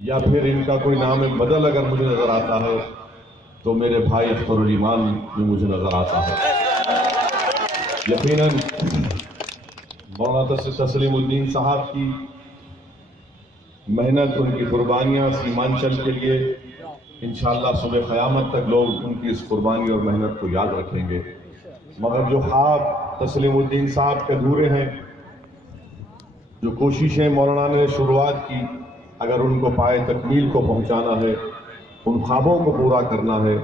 یا پھر ان کا کوئی نام بدل اگر مجھے نظر آتا ہے تو میرے بھائی اختر الایمان بھی مجھے نظر آتا ہے۔ یقیناً مولانا تسلیم الدین صاحب کی محنت، ان کی قربانیاں سیمانچل کے لیے انشاءاللہ صبح قیامت تک لوگ ان کی اس قربانی اور محنت کو یاد رکھیں گے۔ مگر جو خواب تسلیم الدین صاحب کے ادھورے ہیں، جو کوششیں مولانا نے شروعات کی، اگر ان کو پائے تکمیل کو پہنچانا ہے، ان خوابوں کو پورا کرنا ہے،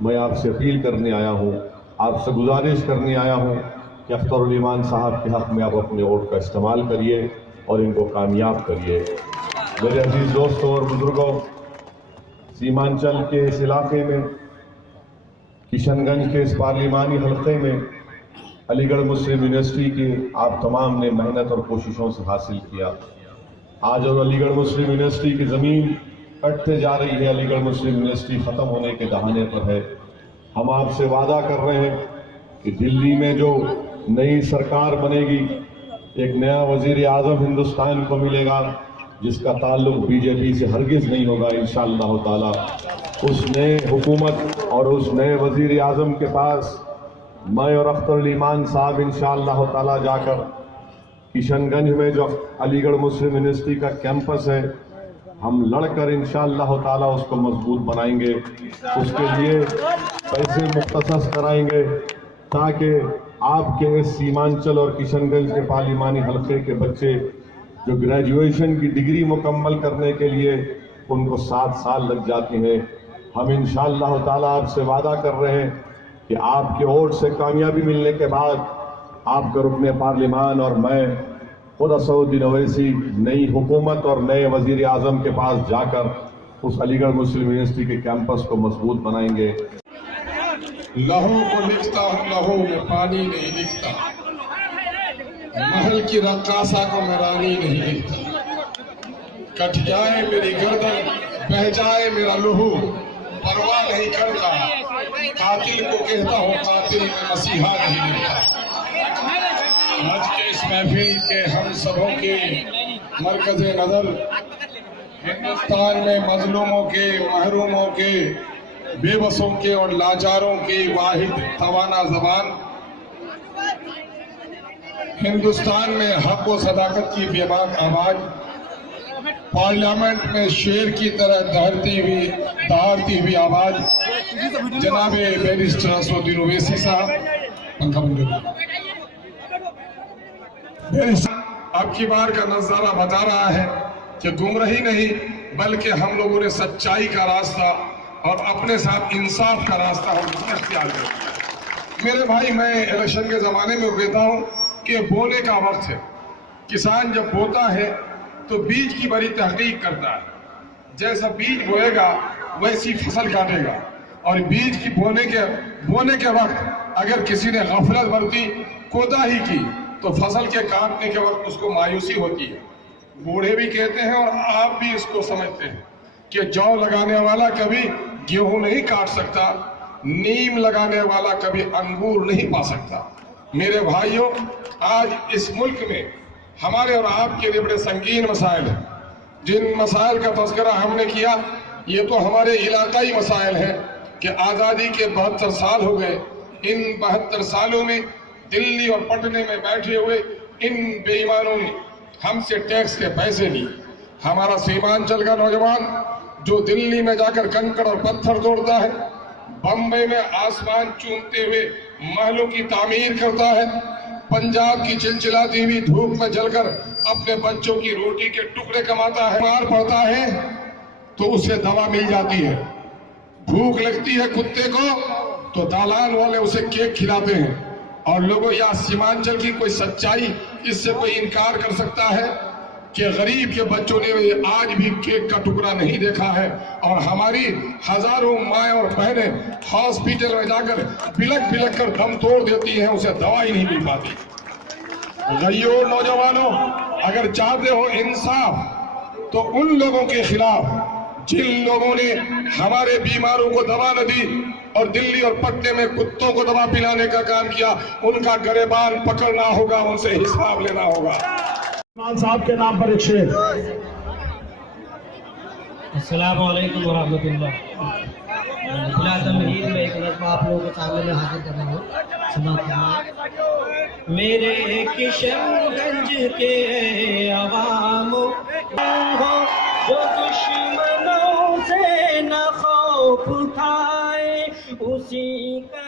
میں آپ سے اپیل کرنے آیا ہوں، آپ سے گزارش کرنے آیا ہوں کہ اختر الایمان صاحب کے حق میں آپ اپنے ووٹ کا استعمال کریے اور ان کو کامیاب کریے۔ میرے عزیز دوستوں اور بزرگوں، سیمانچل کے اس علاقے میں، کشن گنج کے اس پارلیمانی حلقے میں علی گڑھ مسلم یونیورسٹی کی آپ تمام نے محنت اور کوششوں سے حاصل کیا۔ آج اور علی گڑھ مسلم یونیورسٹی کی زمین کٹتے جا رہی ہے، علی گڑھ مسلم یونیورسٹی ختم ہونے کے دہانے پر ہے۔ ہم آپ سے وعدہ کر رہے ہیں کہ دلی میں جو نئی سرکار بنے گی، ایک نیا وزیر اعظم ہندوستان کو ملے گا جس کا تعلق بی جے پی سے ہرگز نہیں ہوگا انشاءاللہ تعالی۔ اس نئے حکومت اور اس نئے وزیر اعظم کے پاس میں اور اختر الایمان صاحب انشاءاللہ تعالی جا کر کشن گنج میں جو علی گڑھ مسلم یونیورسٹی کا کیمپس ہے، ہم لڑ کر انشاءاللہ تعالی اس کو مضبوط بنائیں گے، اس کے لیے پیسے مختص کرائیں گے تاکہ آپ کے اس سیمانچل اور کشن گنج کے پارلیمانی حلقے کے بچے جو گریجویشن کی ڈگری مکمل کرنے کے لیے ان کو 7 سال لگ جاتے ہیں، ہم انشاءاللہ تعالی آپ سے وعدہ کر رہے ہیں کہ آپ کے ووٹ سے کامیابی ملنے کے بعد آپ کا رکن پارلیمان اور میں خود اسد الدین اویسی نئی حکومت اور نئے وزیر اعظم کے پاس جا کر اس علی گڑھ مسلم یونیورسٹی کے کیمپس کو مضبوط بنائیں گے۔ لہو کو لکھتا ہوں، لہو میں پانی نہیں لکھتا، محل کی رقاصہ کو میں رانی نہیں لکھتا، کٹ جائے میری گردن، بہ جائے میرا لہو، پرواہ نہیں کرتا، قاتل کو کہتا ہوں قاتل میں مسیحا نہیں لکھتا۔ آج کے اس محفل کے ہم سبوں کے مرکز نظر ہندوستان میں مظلوموں کے، محروموں کے، بے بسوں کے اور لاچاروں کی واحد توانا زبان، ہندوستان میں حق و صداقت کی بے باک آواز، پارلیمنٹ میں شیر کی طرح دہارتی ہوئی آواز، جناب بیرسٹر اسد الدین اویسی صاحب، پنکھا بند کر اب کی بار کا نظارہ بتا رہا ہے کہ گمراہی نہیں بلکہ ہم لوگوں نے سچائی کا راستہ اور اپنے ساتھ انصاف کا راستہ ہم اختیار کیا۔ میرے بھائی، میں الیکشن کے زمانے میں کہتا ہوں کہ بونے کا وقت ہے۔ کسان جب بوتا ہے تو بیج کی بڑی تحقیق کرتا ہے، جیسا بیج بوئے گا ویسی فصل کاٹے گا، اور بیج کی بونے کے وقت اگر کسی نے غفلت برتی، کوتاہی کی، تو فصل کے کاٹنے کے وقت اس کو مایوسی ہوتی ہے۔ بوڑھے بھی کہتے ہیں اور آپ بھی اس کو سمجھتے ہیں کہ جو لگانے والا کبھی گیہوں نہیں کاٹ سکتا، نیم لگانے والا کبھی انگور نہیں پا سکتا۔ میرے بھائیوں، آج اس ملک میں ہمارے اور آپ کے لیے بڑے سنگین مسائل ہیں۔ جن مسائل کا تذکرہ ہم نے کیا، یہ تو ہمارے علاقائی مسائل ہیں کہ آزادی کے 72 سال ہو گئے۔ ان 72 سالوں میں دلی اور پٹنے میں بیٹھے ہوئے ان بے ایمانوں نے ہم سے ٹیکس کے پیسے لیے۔ ہمارا سیمانچل کا نوجوان جو دلی میں جا کر کنکڑ اور پتھر توڑتا ہے، بمبئی میں آسمان چومتے ہوئے محلوں کی تعمیر کرتا ہے، پنجاب کی چلچلاتی ہوئی دھوپ میں جل کر اپنے بچوں کی روٹی کے ٹکڑے کماتا ہے، بیمار پڑتا ہے تو اسے دوا مل جاتی ہے، بھوک لگتی ہے کتے کو تو دالان والے اسے کیک کھلاتے ہیں۔ اور لوگوں، یا سیمانچل کی کوئی سچائی اس سے کوئی انکار کر سکتا ہے؟ کہ غریب کے بچوں نے آج بھی کیک کا ٹکڑا نہیں دیکھا ہے، اور ہماری ہزاروں مائیں اور بہنیں ہاسپٹل میں جا کر بلک بلک کر دم توڑ دیتی ہیں، اسے دوائی نہیں مل پاتی۔ غیور نوجوانوں، اگر چاہتے ہو انصاف تو ان لوگوں کے خلاف جن لوگوں نے ہمارے بیماروں کو دوا نہ دی اور دلی اور پٹنے میں کتوں کو دوا پلانے کا کام کیا، ان کا گریبان پکڑنا ہوگا، ان سے حساب لینا ہوگا۔ عثمان صاحب کے نام پر ایک شعر۔ السلام علیکم ورحمۃ اللہ۔ بلا تمہید میں ایک نظم آپ لوگوں کے سامنے میں حاضر کر رہا ہوں، سماعت فرمائیں۔ میرے کشن گنج کے عوام ہو جو دشمنوں سے نہ خوف کھائے، اسی کا